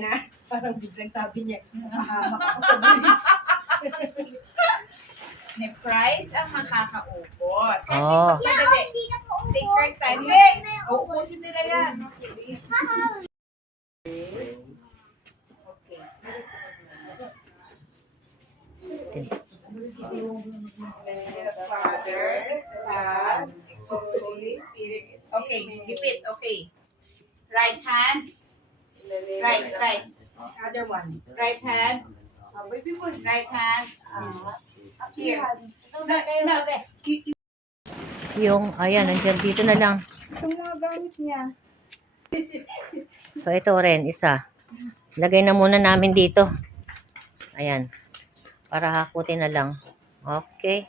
na. Parang biglang sabi niya, nakahamak ako sa bilis. Ni Price ang makakaubos. Oh. Madali. Hindi na ko Take upo. your time. Hindi Hey! na yung Uubusin nila yan. Okay. Father, Son, Holy Spirit. Okay, repeat. Okay. Right hand. Right. Other one. Right hand. Right hand. Here. No. Yung, ayan, nandiyan dito na lang. Itong mga gamit niya. So, ito rin, isa. Lagay na muna namin dito. Ayan. Para hakutin na lang. Okay.